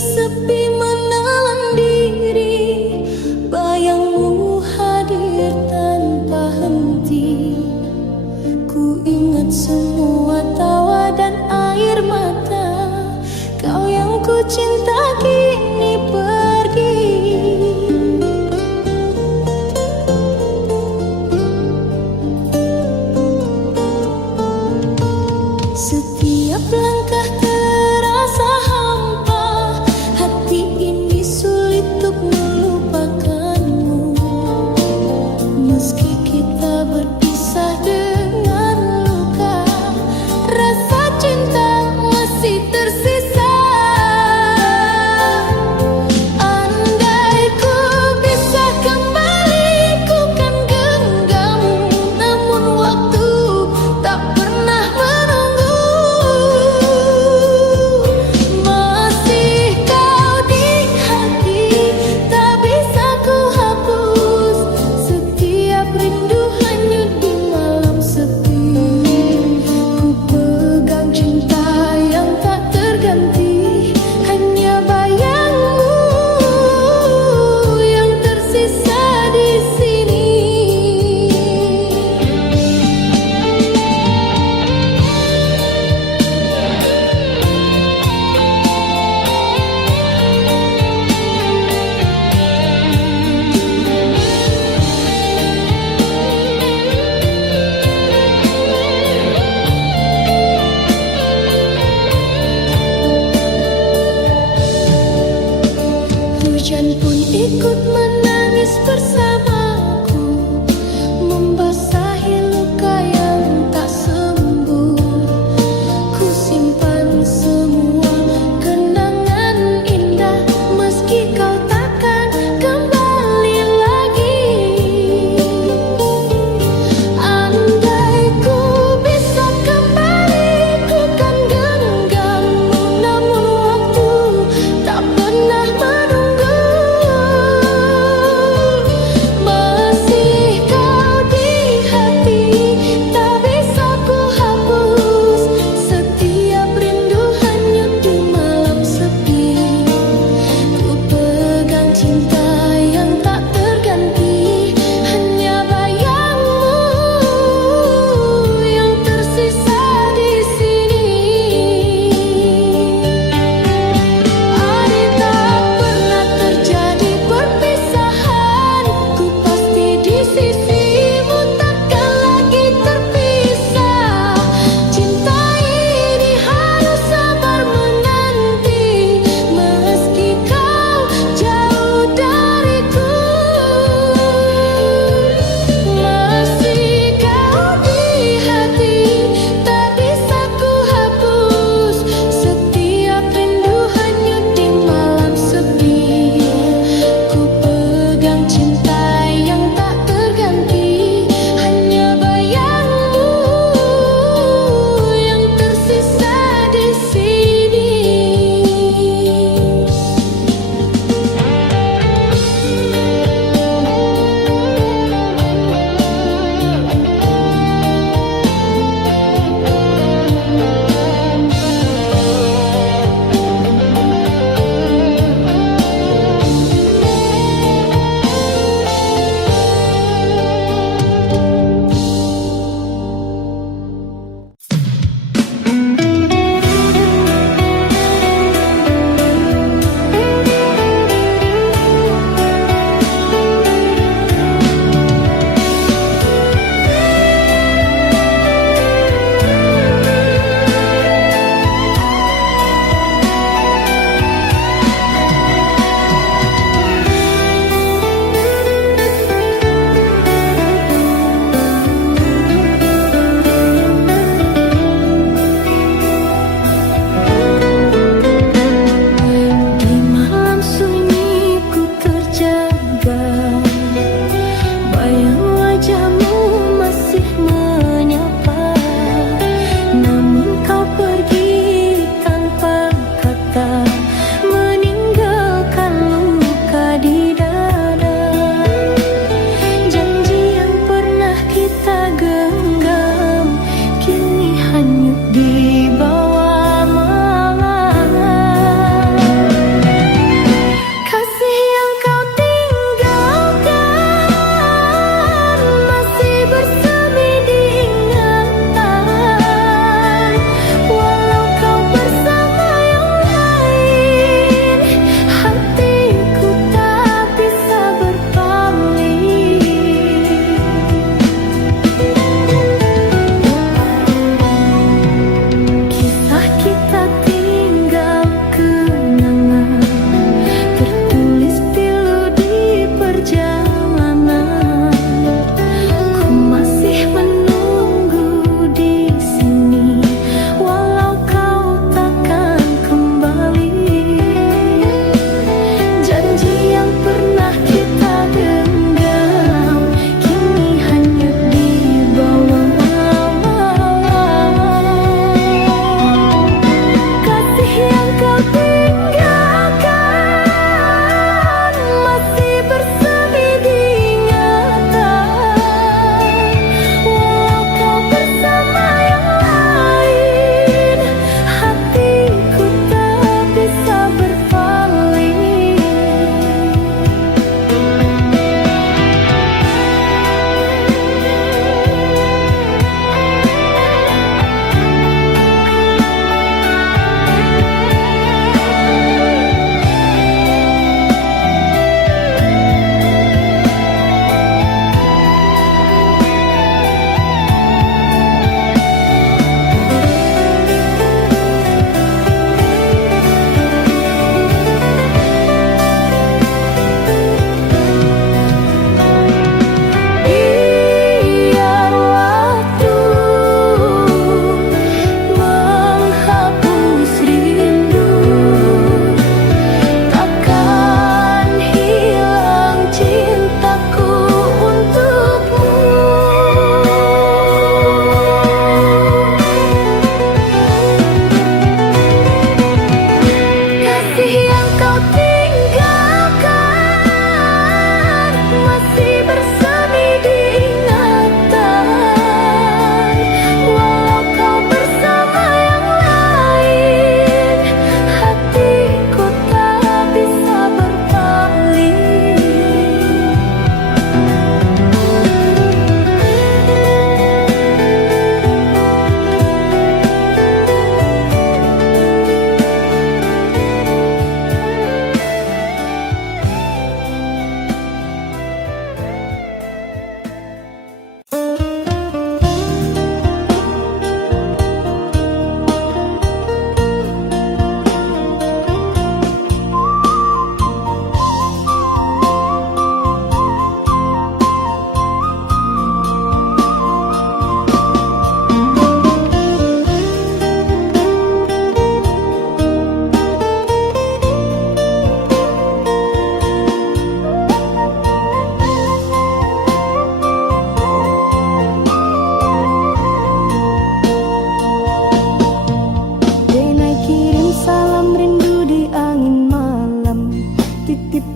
sepi menelan diri, bayangmu hadir tanpa henti. Ku ingat semua tawa dan air mata, kau yang ku cinta kini pergi. Setiap langkah terasa hampa, hati ini sulit untuk melupakanmu. Meski kita berpisah dengan luka, rasa cinta masih tersisa. Andai ku bisa kembali, ku kan genggammu, namun waktu tak pernah menunggu. Masih kau di hati, tak bisa ku hapus. Setiap rindu hanyut di malam sepi. Ku pegang cinta yang tak terganti, hanya bayangmu yang tersisa di sini. Hujan pun ikut menangis bersamaku, membasahi luka yang tak sembuh. Ku simpan semua kenangan indah, meski kau takkan kembali lagi. Andai ku bisa kembali, ku kan genggammu, namun waktu tak pernah menunggu.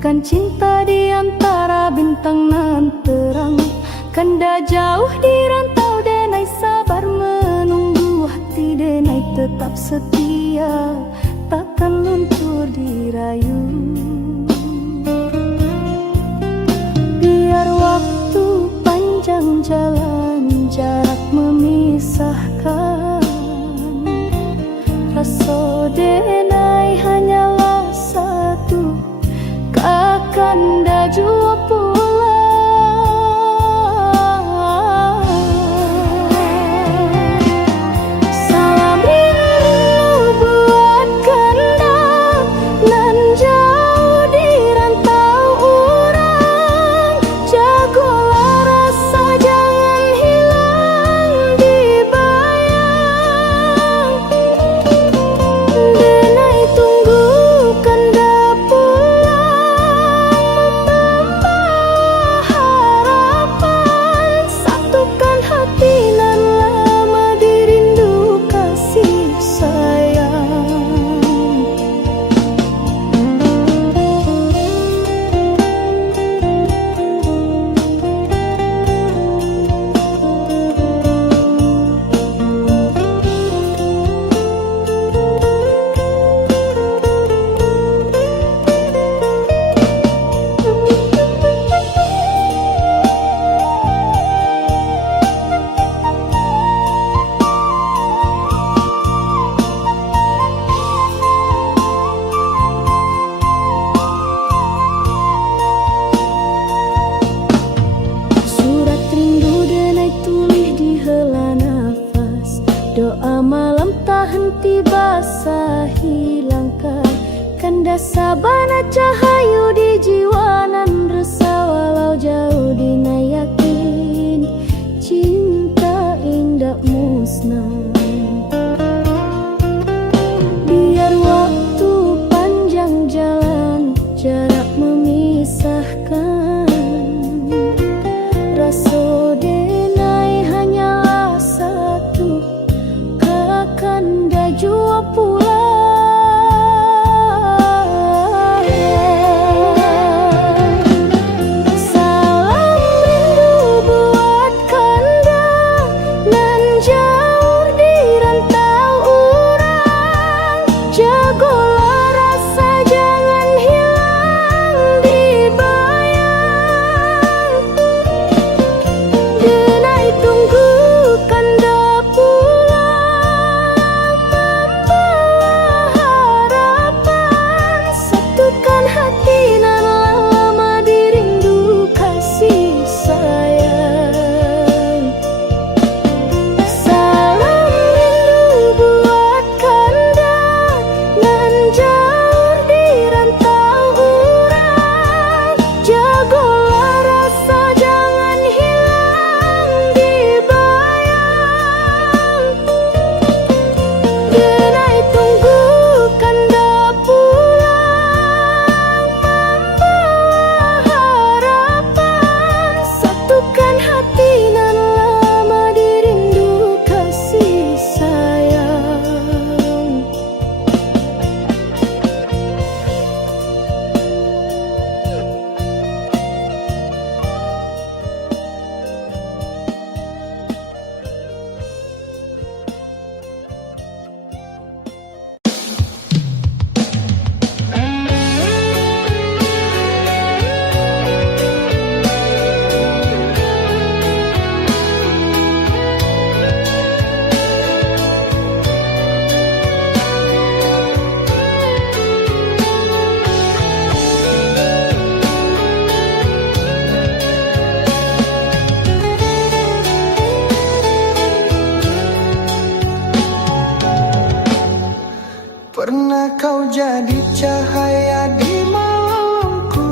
Kan cinta di antara bintang nan terang, kanda jauh di rantau denai sabar menunggu, hati denai tetap setia, takkan luntur dirayu. Biar waktu panjang jalan, jarak memisahkan, rasa denai hanyalah satu, kakanda jua pulang. Salam rindu buat kanda nan jauh di rantau urang, jagolah rasa jangan hilang di bayang. Denai tunggu kanda pulang, membawa harapan, satukan hati nan lama dirindu kasih sayang. Surat rindu denai tulis di hela nafas, doa malam tak henti basahi langkah, kanda sabana cahayu di jiwa nan resah, walau jauh dina yakin cinta indah musnah. Biar waktu panjang jalan, jarak memisahkan, rasa denai hanyalah satu, kakanda jua pulang. Salam rindu buat kanda nan jauh di rantau urang, jagolah rasa jangan hilang di bayang. Denai tunggu kanda pulang, membawa harapan, satukan hati nan lama dirindu kasih sayang. Salam rindu buat kanda nan jauh di rantau urang, jagolah rasa jangan hilang di bayang. Denai tunggu kanda pulang, membawa harapan, satukan hati nan lama dirindu kasih sayang. Pernah kau jadi cahaya di malamku,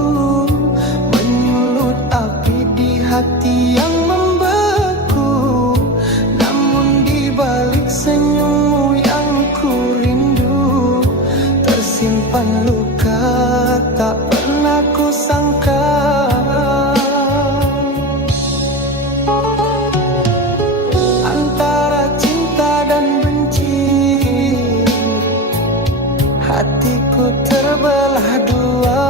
menyulut api di hati yang membeku. Namun di balik senyummu yang ku rindu, tersimpan luka tak pernah ku sangka. Antara cinta dan benci, hatiku terbelah dua.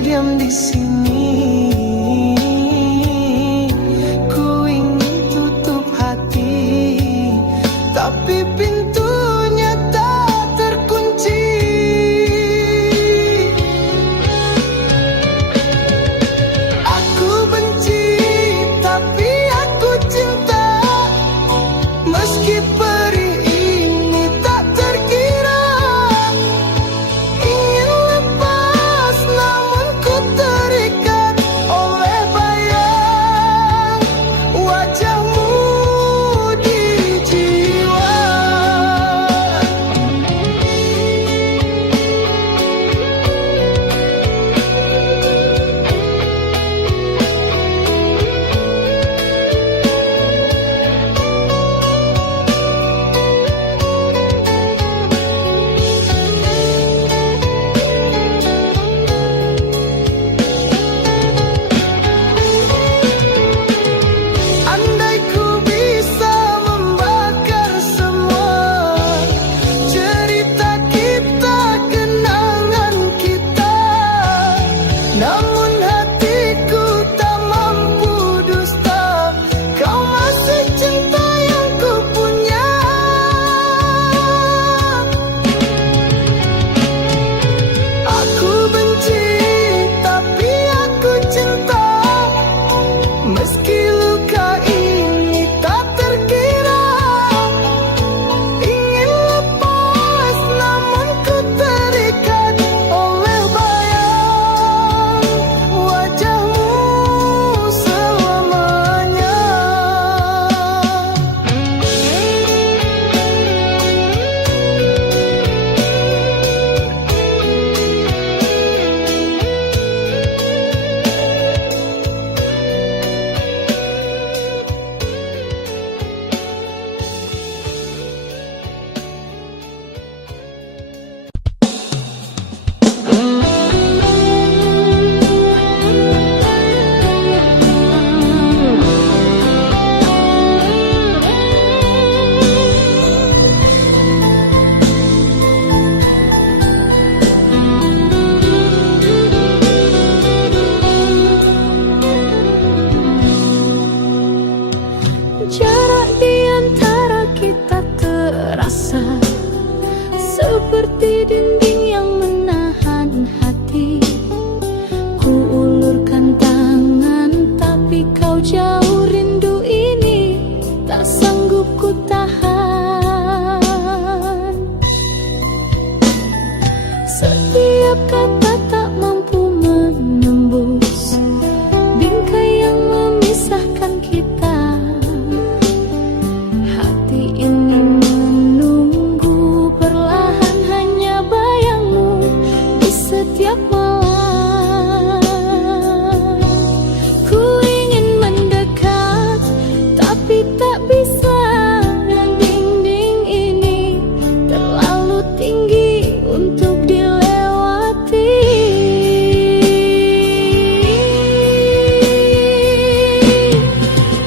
berdiam di sini. Ku ingin tutup hati, tapi pintunya tak terkunci. Aku benci, tapi aku cinta. Meski perih ini tak terkira. Ingin lepas namun ku terikat oleh bayang wajahmu di jiwa. Andai ku bisa membakar semua cerita kita, kenangan kita, namun hatiku tak mampu dusta. Kau masih cinta yang ku punya. Aku benci, tapi aku cinta. Meski luka ini tak terkira. Ingin lepas namun ku terikat oleh bayang wajahmu selamanya. Jarak di antara kita terasa seperti dinding yang menahan hati. Ku ulurkan tangan, tapi kau jauh. Rindu ini tak sanggup ku tahan. Setiap kata tak mampu menembus bingkai yang memisahkan kita. Hati ini menunggu perlahan, hanya bayangmu di setiap malam. Ku ingin mendekat, tapi tak bisa. Dinding ini terlalu tinggi untuk dilewati.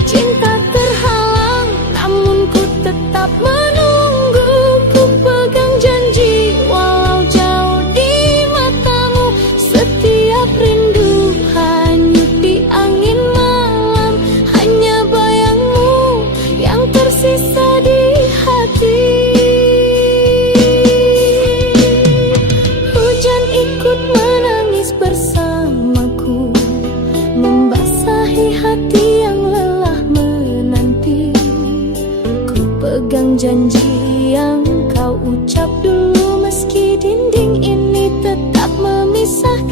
Cinta terhalang, namun ku tetap menunggu. Ku pegang janji walau jauh di matamu. Setiap rindu hanyut di angin malam, hanya bayangmu yang tersisa di hati. Hujan ikut menangis bersamaku, membasahi hati yang lelah menanti. Ku pegang janji yang kau ucap dulu, meski dinding ini tetap memisahkan.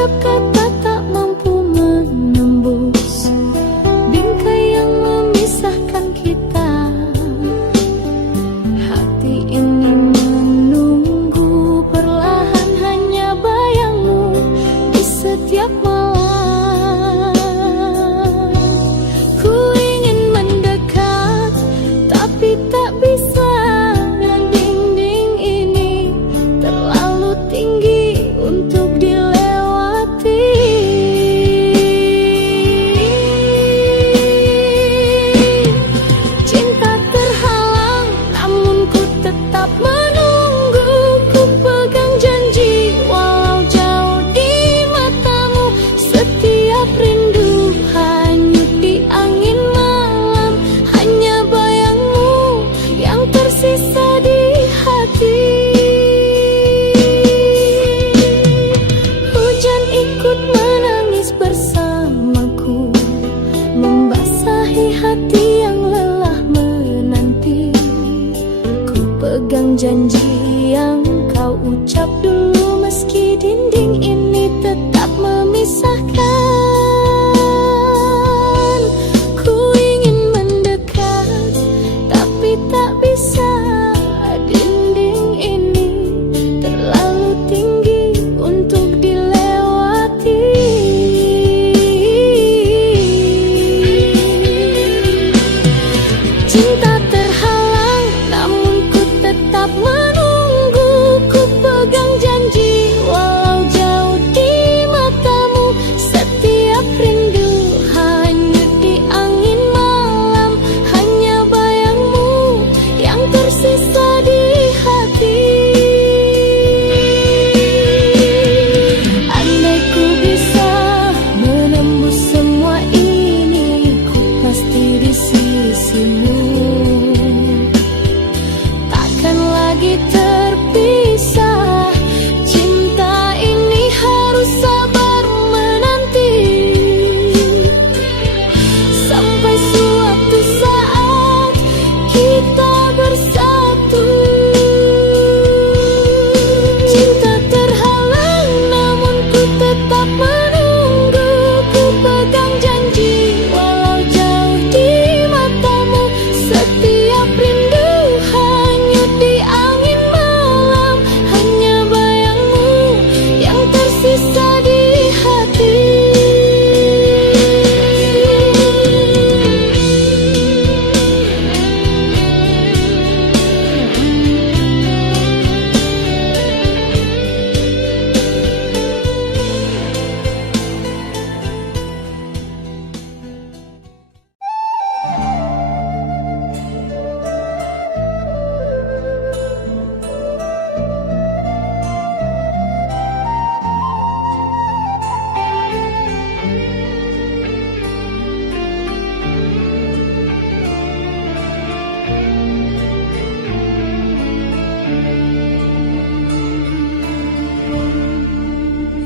Setiap kata tak mampu menembus bingkai yang memisahkan kita. Hati ini menunggu perlahan hanya bayangmu di setiap malam. Ku ingin mendekat tapi tak bisa. Dinding ini terlalu tinggi untuk dilewati. Cinta terhalang namun ku tetap menunggu. Ku pegang janji walau jauh di matamu. Setiap rindu hanyut di angin malam. Hanya bayangmu yang tersisa di hati. Hujan ikut menangis bersamaku, membasahi hati yang lelah menanti. Ku pegang janji yang kau ucap dulu, meski dinding ini tetap memisahkan. Ku ingin mendekat tapi tak bisa. Dinding ini terlalu tinggi untuk dilewati. Cinta terhalang namun ku tetap menunggu. Ku pegang janji walau jauh di matamu. Setiap rindu hanyut di angin malam. Hanya bayangmu yang tersisa di hati. Andai ku bisa menembus semua ini, ku pasti di sisimu. Takkan lagi terpisah. Cinta ini harus sabar menanti sampai suatu saat kita bersatu. Cinta terhalang namun ku tetap menunggu. Ku pegang janji walau jauh di matamu. Setiap rindu hanyut di angin malam. Hanya bayangmu yang tersisa di hati.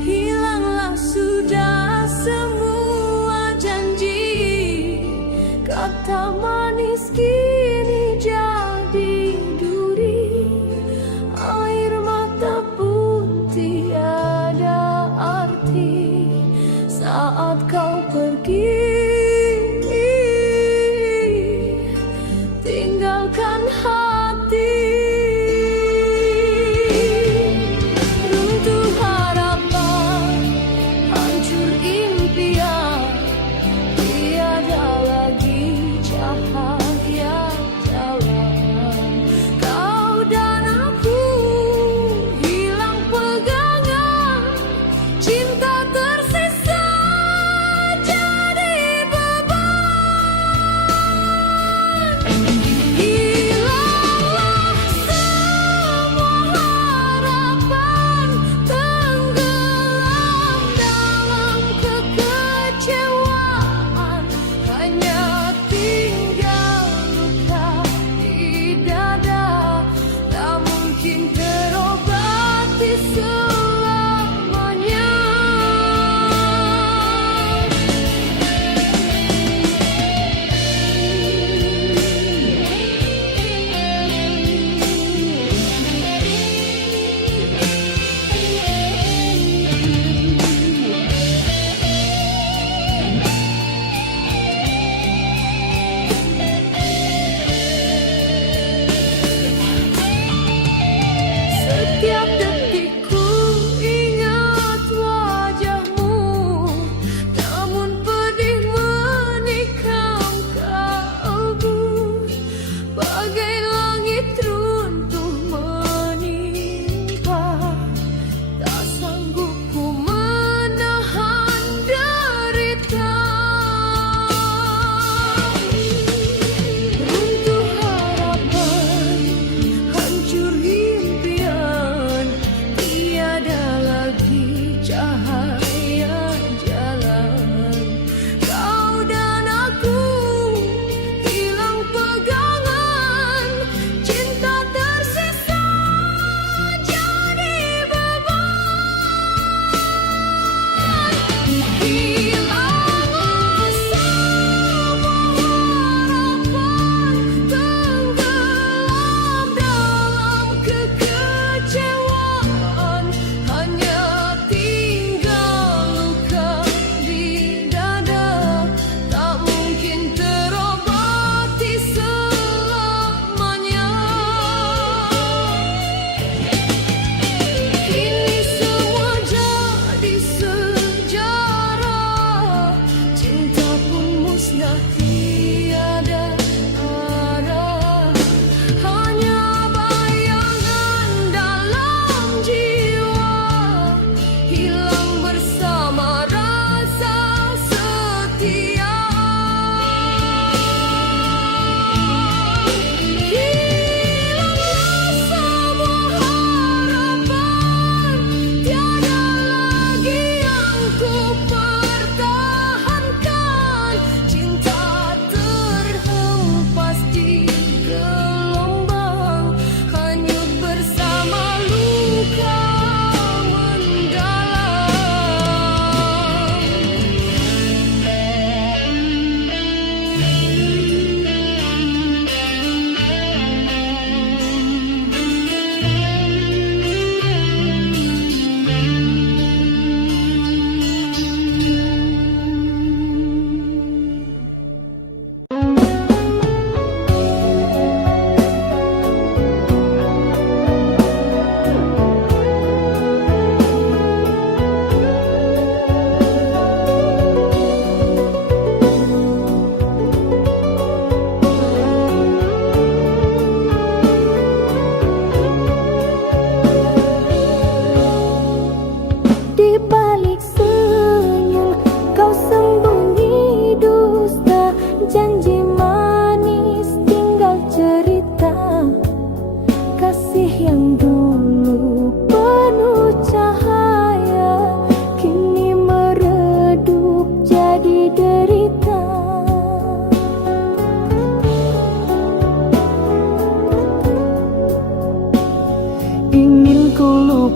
Hilanglah sudah semua janji. Kata manis kini jadi duri. Air mata pun tiada arti saat kau pergi. Tinggalkan hati. Runtuh harapan, hancur impian. Tiada lagi cahaya jalan. Kau dan aku hilang pegangan. Cinta tersisa jadi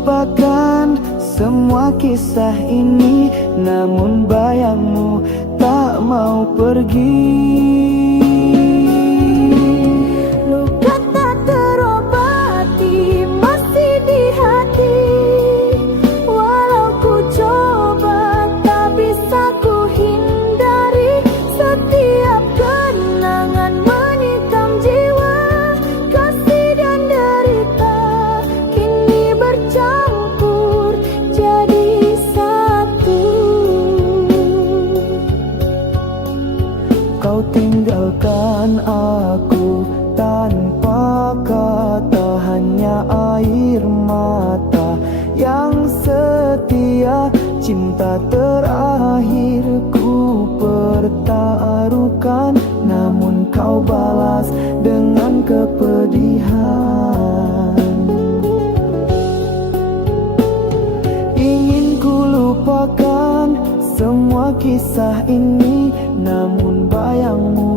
lupakan semua kisah ini, namun bayangmu tak mau pergi. Luka tak terobati masih di hati, walau ku coba tak bisa ku hindari. Setiap kenangan menikam jiwa, kasih dan derita kini bercampur jadi satu. Kau tinggalkan aku tanpa kata, hanya air mata yang setia. Cinta terakhirku pertaruhkan, namun kau balas dengan kepedihan. Ingin ku lupakan semua kisah ini, namun bayangmu